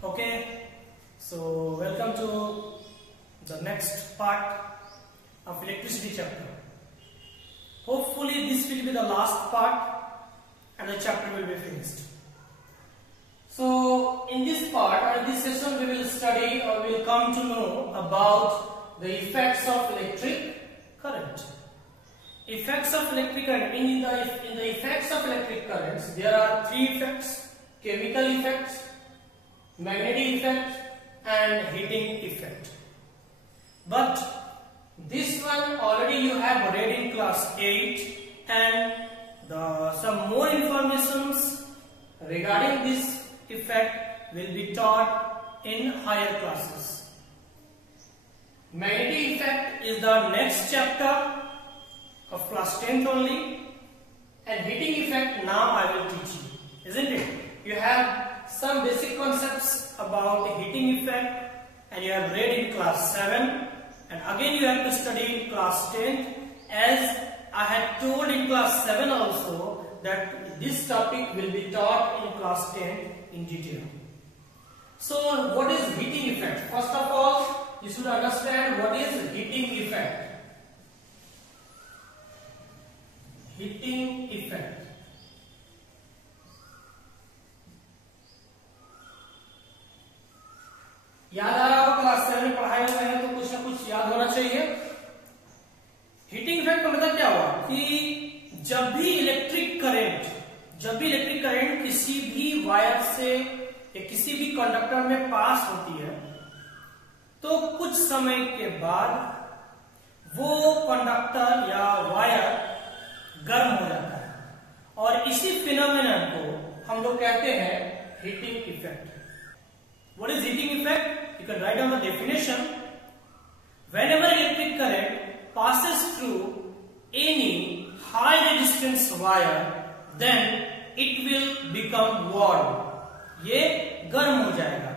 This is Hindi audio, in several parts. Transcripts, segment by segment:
Okay, so welcome to the next part of electricity chapter. Hopefully this will be the last part and the chapter will be finished. So in this part or in this session we will study or we will come to know about the effects of electric current. Effects of electric current. In the effects of electric currents there are three effects: chemical effects, magnetic effect and heating effect. But this one already you have read in class 8 and some more informations regarding this effect will be taught in higher classes. Magnetic effect is the next chapter of class 10th only, and heating effect now I will teach you, isn't it? You have some basic concepts about the heating effect and you have read in class 7, and again you have to study in class 10th, as I had told in class 7 also that this topic will be taught in class 10 in detail. So what is heating effect? First of all, you should understand what is heating effect. Heating effect. याद आ रहा होगा क्लास 7 में पढ़ाए हुए हैं तो कुछ ना कुछ याद होना चाहिए. हीटिंग इफेक्ट का मतलब क्या हुआ कि जब भी इलेक्ट्रिक करंट किसी भी वायर से या किसी भी कंडक्टर में पास होती है तो कुछ समय के बाद वो कंडक्टर या वायर गर्म हो जाता है, और इसी फिनोमेनन को हम लोग कहते हैं heating effect. What is heating effect? You can write down the definition. Whenever electric current passes through any high resistance wire, then it will become warm. ये गर्म हो जाएगा.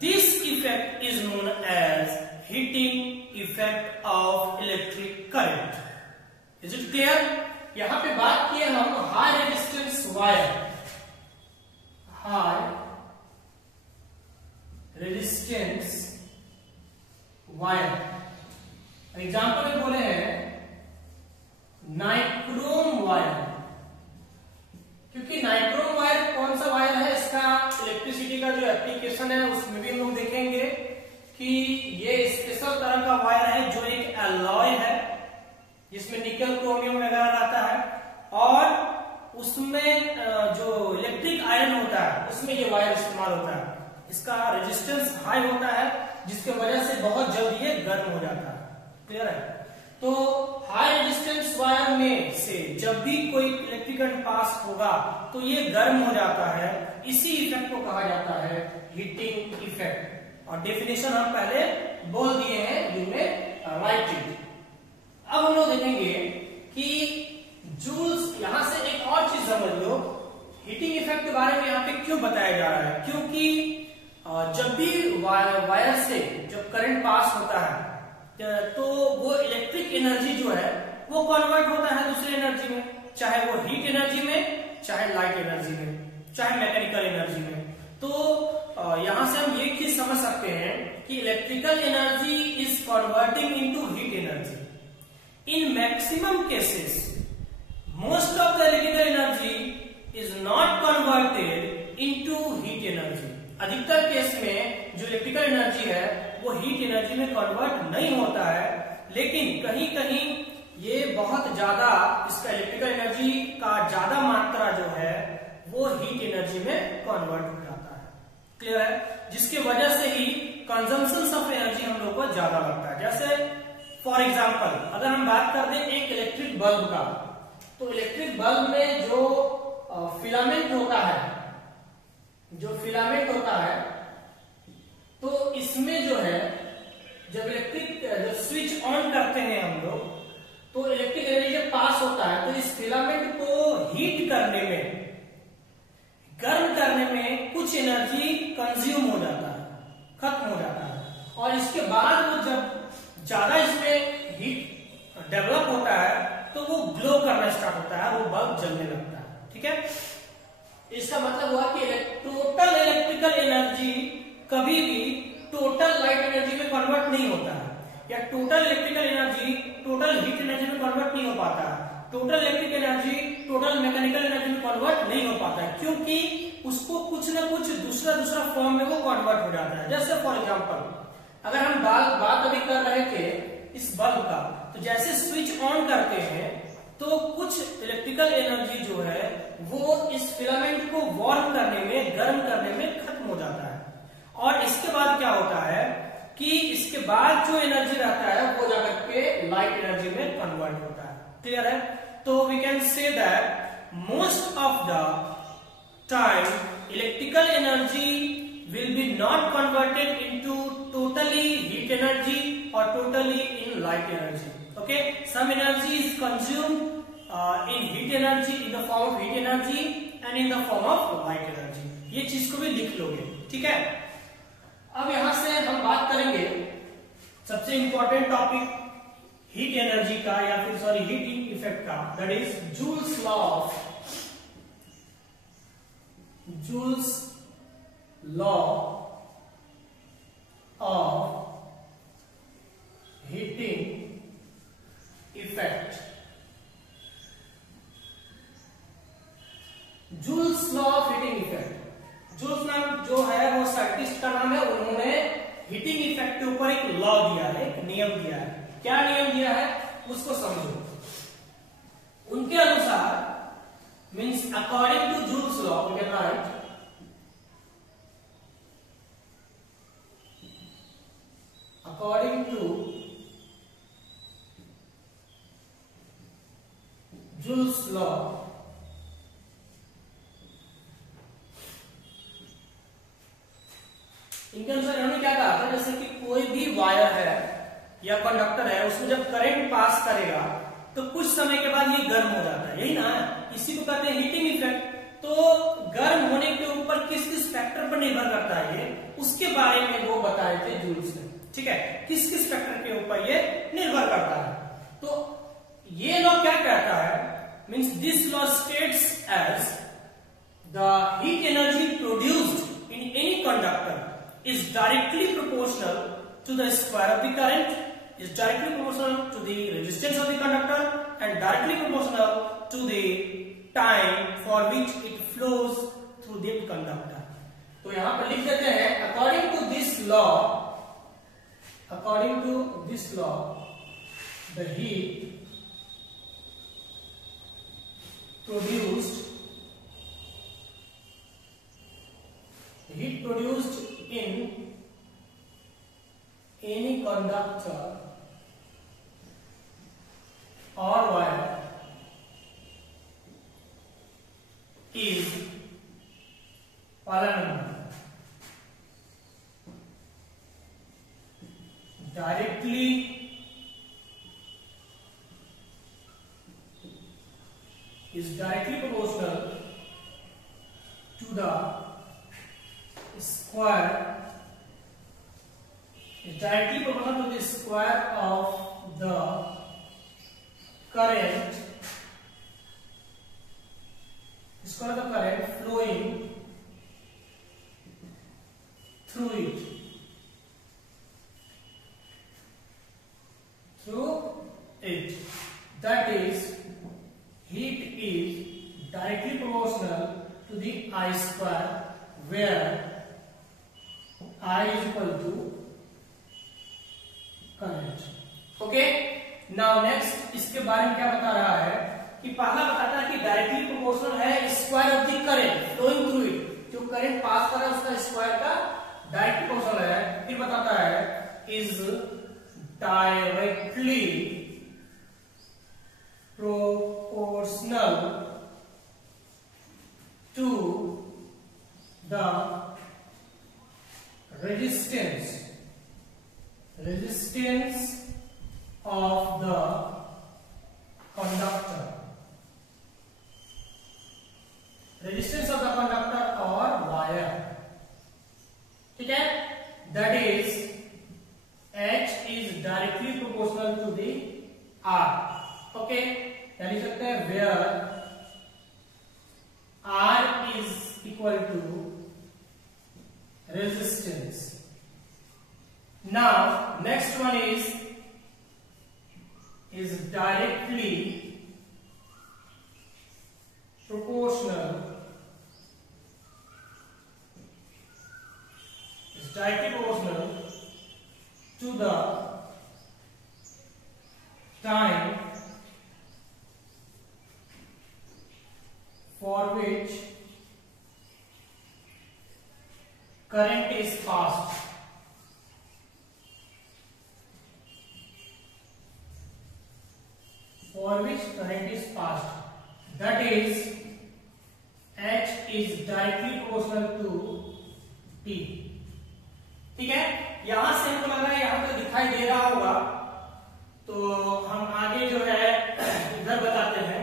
This effect is known as heating effect of electric current. Is it clear? यहाँ पे बात किए हम high resistance wire. High resistance wire. Example में बोले हैं नाइक्रोम वायर, क्योंकि नाइक्रोम वायर कौन सा वायर है, इसका इलेक्ट्रिसिटी का जो एप्लीकेशन है उसमें भी हम लोग देखेंगे कि ये स्पेशल तरह का वायर है जो एक एलॉय है जिसमें निकल क्रोमियम वगैरह रहता है, और उसमें जो इलेक्ट्रिक आयरन होता है उसमें ये वायर इस्तेमाल होता है. इसका रेजिस्टेंस हाई होता है जिसके वजह से बहुत जल्दी ये गर्म हो जाता है. क्लियर है? तो हाई रेजिस्टेंस वायर में से जब भी कोई इलेक्ट्रिक करंट पास होगा तो ये गर्म हो जाता है. इसी इफेक्ट को कहा जाता है हीटिंग इफेक्ट, और डेफिनेशन हम पहले बोल दिए हैं, यू में राइट इट. अब हम लोग देखेंगे कि जूल्स. यहां से एक और चीज समझ लो, हीटिंग इफेक्ट के बारे में यहाँ पे क्यों बताया जा रहा है, क्योंकि जब भी वायर से जब करंट पास होता है तो वो इलेक्ट्रिक एनर्जी जो है वो कन्वर्ट होता है दूसरी एनर्जी में, चाहे वो हीट एनर्जी में, चाहे लाइट एनर्जी में, चाहे मैकेनिकल एनर्जी में. तो यहां से हम ये चीज समझ सकते हैं कि electrical energy is converting into heat energy. In maximum cases most of the electrical energy is not converted into heat energy. अधिकतर केस में जो इलेक्ट्रिकल एनर्जी है वो हीट एनर्जी में कन्वर्ट नहीं होता है, लेकिन कहीं कहीं ये बहुत ज्यादा, इसका इलेक्ट्रिकल एनर्जी का ज्यादा मात्रा जो है वो हीट एनर्जी में कन्वर्ट हो जाता है. क्लियर है? जिसकी वजह से ही कंजम्पशन ऑफ एनर्जी हम लोग को ज्यादा लगता है. जैसे फॉर एग्जाम्पल अगर हम बात कर दें एक इलेक्ट्रिक बल्ब का, तो इलेक्ट्रिक बल्ब में जो फिलामेंट होता है, तो इसमें जो है जब स्विच ऑन करते हैं हम लोग तो इलेक्ट्रिक एनर्जी जब पास होता है तो इस फिलामेंट को हीट करने में, गर्म करने में कुछ एनर्जी कंज्यूम हो जाता है, खत्म हो जाता है, और इसके बाद वो जब ज्यादा इसमें हीट डेवलप होता है तो वो ग्लो करना स्टार्ट होता है, वो बल्ब जलने लगता है. ठीक है? इसका मतलब हुआ कि टोटल इलेक्ट्रिकल एनर्जी कभी भी टोटल लाइट एनर्जी में कन्वर्ट नहीं होता है, या total electrical energy total heat energy में कन्वर्ट नहीं हो पाता है, total electric energy total mechanical energy में कन्वर्ट नहीं हो पाता है, क्योंकि उसको कुछ ना कुछ दूसरा फॉर्म में वो कन्वर्ट हो जाता है। जैसे फॉर एग्जांपल अगर हम बात अभी कर रहे थे इस बल्ब का, तो जैसे स्विच ऑन करते हैं तो कुछ इलेक्ट्रिकल एनर्जी जो है वो इस फिलामेंट को वार्म करने में, गर्म करने में खत्म हो जाता है, और इसके बाद क्या होता है कि इसके बाद जो एनर्जी रहता है वो जाकर के लाइट एनर्जी में कन्वर्ट होता है। क्लियर है? तो we can say that most of the time electrical energy will be not converted into totally heat energy or totally in light energy. Okay, some energy is consumed in heat energy, in the form of heat energy and in the form of light energy. ये चीज को भी लिख लोगे, ठीक है? अब यहां से हम बात करेंगे सबसे इंपॉर्टेंट टॉपिक हीट एनर्जी का, या फिर सॉरी हीटिंग इफेक्ट का, that is Joule's law of heating effect. Joule's law of heating effect, Joule's नाम जो है वो साइंटिस्ट का नाम है, उन्होंने हीटिंग इफेक्ट के ऊपर एक लॉ दिया है, एक नियम दिया है। क्या नियम दिया है उसको समझो। उनके अनुसार means according to Joule's law we can write according to Joule's law, इनके अनुसार इन्होंने क्या कहा था, जैसे कि कोई भी वायर है या कंडक्टर है, उसमें जब करंट पास करेगा तो कुछ समय के बाद ये गर्म हो जाता है, यही ना, इसी को कहते हैं हीटिंग इफेक्ट। तो गर्म होने के ऊपर किस किस फैक्टर पर निर्भर करता है ये, उसके बारे में वो बताए थे जूल्स ने, ठीक है, किस किस फैक्टर के ऊपर ये निर्भर करता है। तो ये लॉ क्या कहता है, means this law states as the heat energy produced in any conductor is directly proportional to the square of the current, is directly proportional to the resistance of the conductor and directly proportional to the time for which it flows through the conductor. तो यहां पर लिख देते हैं according to this law the heat produced in any conductor or wire is directly proportional to the square, is directly proportional to the square of the current, square of the current flowing through it, that is heat is directly proportional to the I square, where I is equal to current. Okay, now next इसके बारे में क्या बता रहा है कि पहला बताता है कि डायरेक्टली प्रोपोर्शनल है square of the current flowing through it, जो करंट पास कर रहा है उसका स्क्वायर का डायरेक्ट प्रोपोर्शनल है। फिर बताता है is directly proportional to the resistance of the conductor, or wire, ठीक है, that is H is directly proportional to the R. Okay, क्या लिख सकते हैं, where R is equal to resistance. Now next one is directly proportional. Is directly proportional to the time for which current is passed. For which current is passed. That is, H is directly proportional to T. ठीक है, यहां से हमको लग रहा है यहां पे दिखाई दे रहा होगा, तो हम आगे जो है इधर बताते हैं।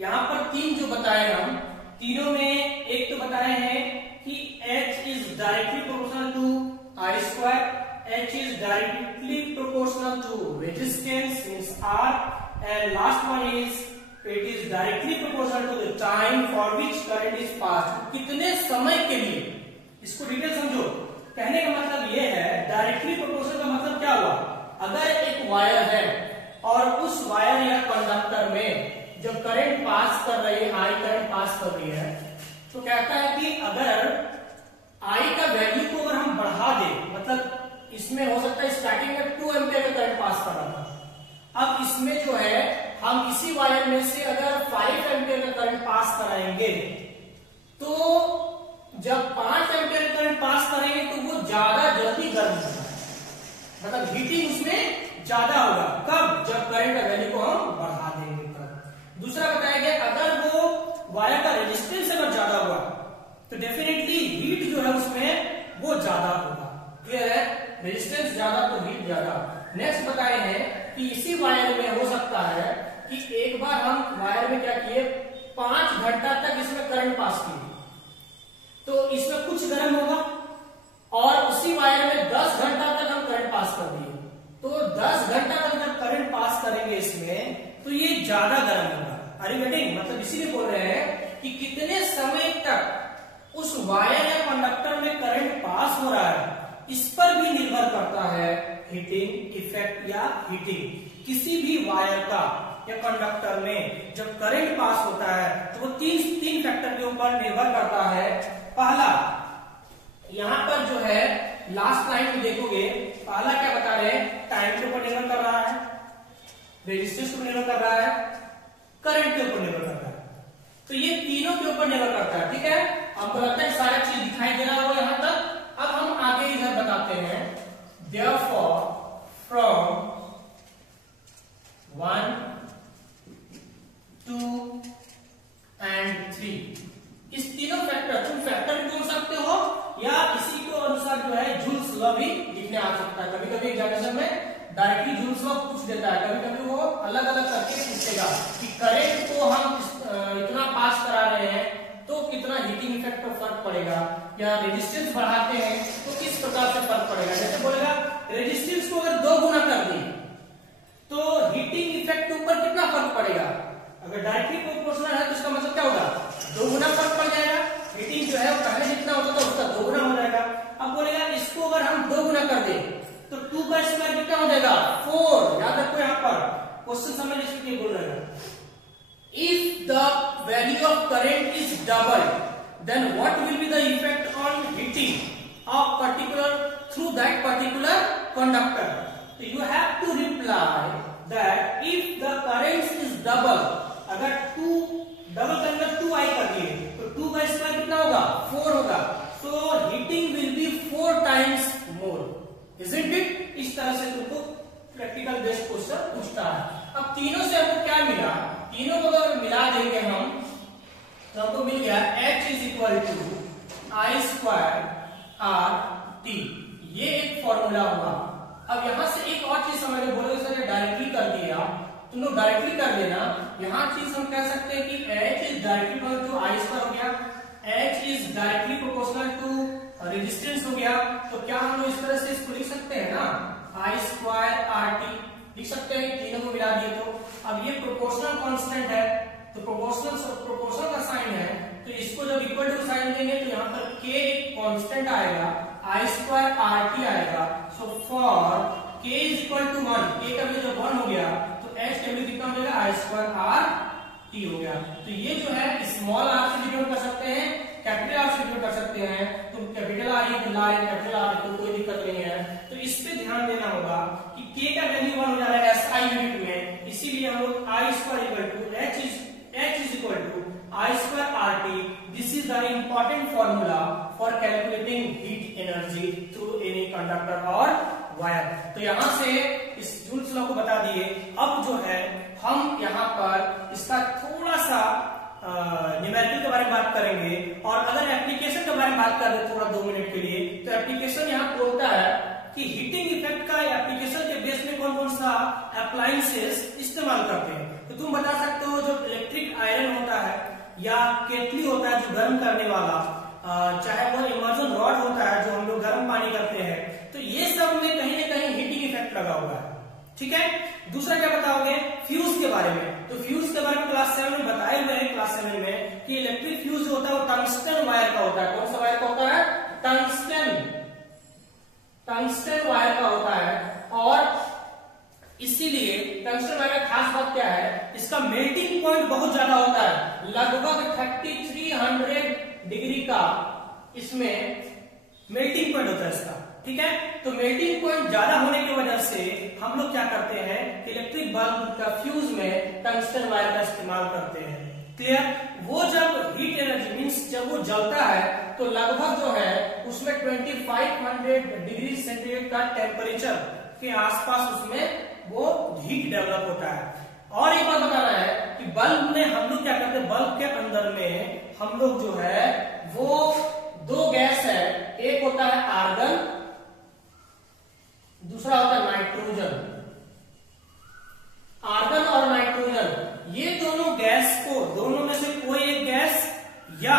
यहां पर तीन जो बताए हम, तीनों में एक तो बताए हैं कि H is directly proportional to I square, H is directly proportional to resistance means R, and last one is it is directly proportional to the time for which current is passed. कितने समय के लिए, इसको डिटेल समझो। कहने का मतलब ये है, डायरेक्टली प्रोपोर्शनल का मतलब क्या हुआ, अगर एक वायर है और उस वायर या कंडक्टर में जब करंट पास कर रही है, आई करंट पास कर रही है, तो कहता है कि अगर आई का वैल्यू को अगर हम बढ़ा दें, मतलब इसमें हो सकता है स्टार्टिंग में 2 एम्पियर का करंट पास कर रहा था, अब इसमें जो है हम इसी वायर में से अगर 5 एम्पियर का करंट पास कराएंगे, तो जब 5 एम्पियर करंट पास करेंगे तो वो ज्यादा जल्दी गर्म होगा, मतलब हीटिंग उसमें ज्यादा होगा। कब? जब करंट का वैल्यू को हम बढ़ा देंगे तब। दूसरा बताया गया, अगर वो वायर का रेजिस्टेंस अगर ज्यादा हुआ तो डेफिनेटली हीट जो है उसमें वो ज्यादा होगा। क्लियर है? रेजिस्टेंस ज्यादा तो हीट ज्यादा। नेक्स्ट बताए हैं कि इसी वायर में हो सकता है कि एक बार हम वायर में क्या किए, 5 घंटा तक इसमें करंट पास किए, तो इसमें कुछ गर्म होगा, और उसी वायर में 10 घंटा तक हम करंट पास कर दिए, तो 10 घंटा तक जब करंट पास करेंगे इसमें तो ये ज्यादा गर्म होगा। अरे गेटिंग, मतलब इसीलिए बोल रहे हैं कि कितने समय तक उस वायर या कंडक्टर में करंट पास हो रहा है, इस पर भी निर्भर करता है हीटिंग इफेक्ट या हीटिंग। किसी भी वायर का या कंडक्टर में जब करंट पास होता है तो वो तीन फैक्टर के ऊपर निर्भर करता है। पहला, यहां पर जो है लास्ट लाइन में देखोगे, पहला क्या बता रहे हैं, टाइम के ऊपर निर्भर कर रहा है, रेजिस्टेंस के ऊपर निर्भर कर रहा है, करंट के ऊपर निर्भर करता है। तो ये तीनों के ऊपर निर्भर करता है। ठीक है, आपको लगता है सारा चीज दिखाई दे रहा होगा यहां तक। अब हम आगे इधर बताते हैं, therefore from 1, 2 and 3, इस तीनों फैक्टर, तुम फैक्टर भी बोल सकते हो या इसी के अनुसार जो है जूल्स लॉ भी लिखने आ सकता है। कभी कभी एग्जामिनेशन में डायरेक्टली जूल्स लॉ पूछ देता है, कभी कभी वो अलग अलग करके पूछेगा कि करंट को हम इतना पास करा रहे हैं तो कितना हीटिंग इफेक्ट पर फर्क पड़ेगा, या रेजिस्टेंस बढ़ाते हैं तो किस प्रकार से फर्क पड़ेगा। जैसे बोलेगा रेजिस्टेंस को अगर 2 गुना कर दी तो हीटिंग इफेक्ट के ऊपर कितना फर्क पड़ेगा। अगर डायरेक्टली प्रोपोर्शनल है तो इसका मतलब क्या होगा, 2 गुना फर्क पड़ जाएगा। हीटिंग जो है पहले जितना होता था उसका 2 गुना हो जाएगा। अब बोलेगा इसको अगर हम 2 गुना कर दें तो 2 का स्क्वायर कितना हो जाएगा, 4। याद रखो यहाँ पर क्वेश्चन समझ इसलिए बोल रहे हैं, if the value of current is double, then what will be the effect on heating of particular through that particular conductor? So you have to reply that if the current is double, अगर 2 डबल के अंदर 2i कर दिए तो 2 का स्क्वायर कितना होगा, 4 होगा। So heating will be 4 times more, isn't it? इस तरह से तुमको प्रैक्टिकल बेस्ड क्वेश्चन पूछता है। अब तीनों से हमको क्या मिला, तीनों को अगर मिला देंगे हम तो हमको मिल गया H is equal to I square R T. ये एक फॉर्मूला हुआ। अब यहां से एक और चीज समझ बोलोगे सर ये डायरेक्टली कर दिया, तुम लोग डायरेक्टली कर देना। यहां चीज हम कह सकते हैं कि H is directly proportional to I square हो गया, H is directly proportional to resistance हो गया। तो क्या हम लोग इस तरह से इसको लिख सकते हैं ना, आई स्क्वायर आर टी लिख सकते हैं, तीनों को मिला दिए तो। अब ये प्रोपोर्शनल कांस्टेंट है तो प्रोपोर्शनल का साइन है, तो इसको जब इक्वल टू साइन देंगे तो यहाँ पर k एक कांस्टेंट आएगा I²RT आएगा। सो फॉर k = 1, k का वैल्यू जब 1 हो गया तो h का वैल्यू कितना हो जाएगा I²RT हो गया। तो ये जो है स्मॉल r से डिनोट कर सकते हैं, कैपिटल R से डिनोट कर सकते हैं। तो कैपिटल R ये ला रहे हैं, कैपिटल R तो कोई दिक्कत नहीं है। तो इस पे ध्यान देना होगा कि k का वैल्यू 1 हो जा रहा है SI यूनिट में, इसीलिए हम लोग I²I²RT। This is the important formula for calculating heat energy through any conductor और वायर। तो यहां से इस जूल्स लॉ को बता दिए। अब जो है हम यहाँ पर इसका थोड़ा सा न्यूमेरिकल के बारे में बात करेंगे, और अगर एप्लीकेशन के बारे में बात कर रहे थोड़ा 2 मिनट के लिए, तो एप्लीकेशन यहाँ बोलता है कि हीटिंग इफेक्ट का एप्लीकेशन के बेस में कौन कौन सा अप्लायंसेस इस्तेमाल करते हैं। तो तुम बता सकते हो जो इलेक्ट्रिक आयरन होता है या केटली होता है जो गर्म करने वाला, चाहे वो इमर्जन रॉड होता है जो हम लोग गर्म पानी करते हैं, तो ये सब में कहीं ना कहीं हीटिंग इफेक्ट लगा हुआ है। ठीक है, दूसरा क्या बताओगे, फ्यूज के बारे में। तो फ्यूज के बारे में क्लास 7 में बताए हुए हैं, क्लास 7 में कि इलेक्ट्रिक फ्यूज जो होता है वो टंगस्टन वायर का होता है। कौन सा वायर का होता है? टंगस्टन वायर का होता है। और इसीलिए टंगस्टन वायर का खास बात क्या है, इसका मेल्टिंग पॉइंट बहुत ज्यादा होता है, लगभग 3300 डिग्री का इसमें मेल्टिंग पॉइंट होता है इसका। ठीक है, तो मेल्टिंग पॉइंट ज्यादा होने की वजह से हम लोग क्या करते हैं, इलेक्ट्रिक बल्ब का फ्यूज में टंगस्टन वायर का इस्तेमाल करते हैं। क्लियर? वो जब हीट एनर्जी मींस जब वो जलता है तो लगभग जो है उसमें 2500 डिग्री सेंटीग्रेड का टेम्परेचर के आसपास उसमें वो हीट डेवलप होता है। और एक बात बताना है कि बल्ब में हम लोग क्या करते हैं, बल्ब के अंदर में हम लोग जो है वो 2 गैस है, एक होता है आर्गन, दूसरा होता है नाइट्रोजन। आर्गन और नाइट्रोजन ये दोनों गैस को, दोनों में से कोई एक गैस या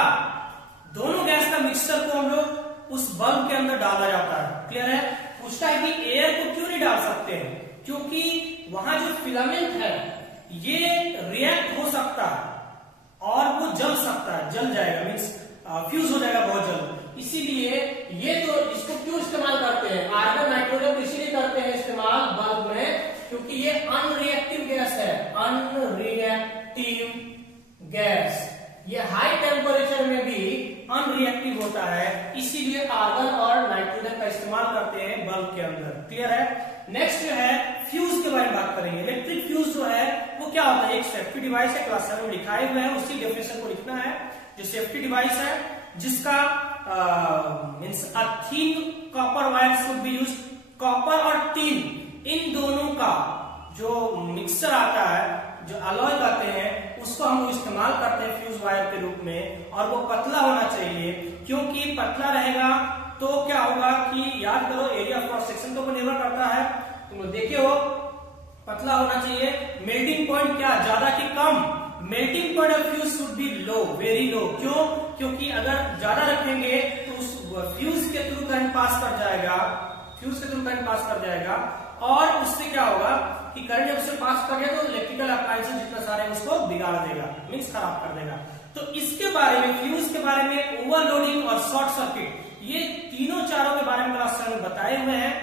दोनों गैस का मिक्सचर को हम लोग उस बल्ब के अंदर डाला जाता है। क्लियर है? पूछता है कि एयर को क्यों नहीं डाल सकते हैं, क्योंकि वहां जो फिलामेंट है ये रिएक्ट हो सकता है और वो जल सकता है, जल जाएगा मीन्स फ्यूज हो जाएगा बहुत जल्द। इसीलिए ये तो इसको क्यों इस्तेमाल करते हैं, आर्गन नाइट्रोजन को इसीलिए करते हैं इस्तेमाल बल्ब में क्योंकि ये अनरिएक्टिव गैस है, अनरिएक्टिव गैस। ये हाई टेम्परेचर में भी अनरिएक्टिव होता है, इसीलिए आर्गन और नाइट्रोजन का इस्तेमाल करते हैं बल्ब के अंदर। क्लियर है? नेक्स्ट जो है फ्यूज के बारे में बात करेंगे। इलेक्ट्रिक फ्यूज जो है वो क्या होता है, एक सेफ्टी डिवाइस है, क्लास 7 में लिखाए हुए हैं, उसी डेफिनेशन को लिखना है। जो सेफ्टी डिवाइस है जिसका means a thin copper wire should be used. Copper और टिन इन दोनों का जो मिक्सचर आता है, जो अलॉय कहते हैं, उसको हम इस्तेमाल करते हैं फ्यूज वायर के रूप में। और वो पतला होना चाहिए, क्योंकि पतला रहेगा तो क्या होगा कि याद करो एरिया ऑफ क्रॉस सेक्शन को निर्भर करता है। तुम लोग देखे हो, पतला होना चाहिए। मेल्टिंग पॉइंट क्या, ज्यादा कि कम? Melting point of fuse should be low, very low. क्यों? क्योंकि अगर ज्यादा रखेंगे तो उस फ्यूज के थ्रू करंट पास कर जाएगा, फ्यूज के थ्रू करंट पास कर जाएगा, और उससे क्या होगा कि करंट जब उससे पास कर गया तो इलेक्ट्रिकल अप्लायंसेस जितना सारे उसको बिगाड़ देगा, मींस खराब कर देगा। तो इसके बारे में, फ्यूज के बारे में, ओवरलोडिंग और शॉर्ट सर्किट, ये तीनों चारों के बारे में क्लास में बताए हुए हैं।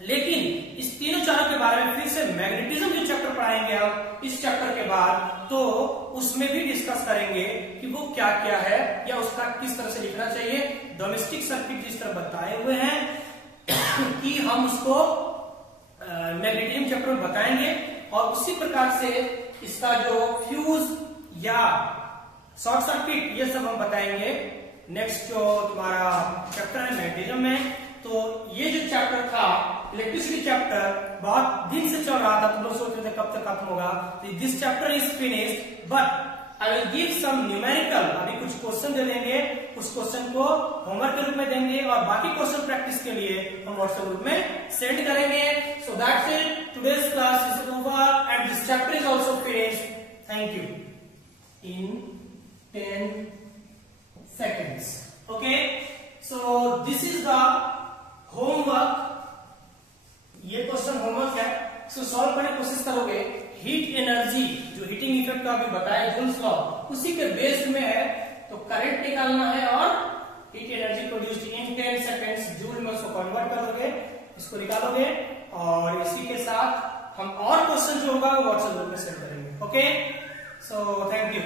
लेकिन इस तीनों चारों के बारे में फिर से मैग्नेटिज्म जो चैप्टर पढ़ाएंगे हम इस चैप्टर के बाद, तो उसमें भी डिस्कस करेंगे कि वो क्या क्या है या उसका किस तरह से लिखना चाहिए। डोमेस्टिक सर्किट जिस तरह बताए हुए हैं कि हम उसको मैग्नेटिज्म चैप्टर में बताएंगे, और उसी प्रकार से इसका जो फ्यूज या शॉर्ट सर्किट ये सब हम बताएंगे। नेक्स्ट जो तुम्हारा चैप्टर है मैग्नेटिज्म में, तो ये जो चैप्टर था इलेक्ट्रिसिटी चैप्टर बहुत दिन से चल रहा था, तुम लोग सोच रहे थे कब तक खत्म होगा। तो this chapter is finished, but I will give some numerical. अभी कुछ क्वेश्चन दे देंगे, उस क्वेश्चन को होमवर्क के रूप में देंगे, और बाकी क्वेश्चन प्रैक्टिस के लिए हम व्हाट्सएप ग्रुप में सेंड करेंगे। So that's it, today's class is over and this chapter is also finished. Thank you. In 10 seconds. Okay, so this is the homework. ये क्वेश्चन होमवर्क है, सो सॉल्व करने की कोशिश करोगे। हीट एनर्जी जो हीटिंग इफेक्ट का अभी बताया जूल्स लॉ, उसी के बेस्ड में है, तो करंट निकालना है और हीट एनर्जी प्रोड्यूस्ड इन 10 सेकेंड्स जूल में उसको कन्वर्ट करोगे, इसको निकालोगे और इसी के साथ हम और क्वेश्चन जो होगा वो व्हाट्सएप ग्रुप में सेंड करेंगे। Okay, so thank you.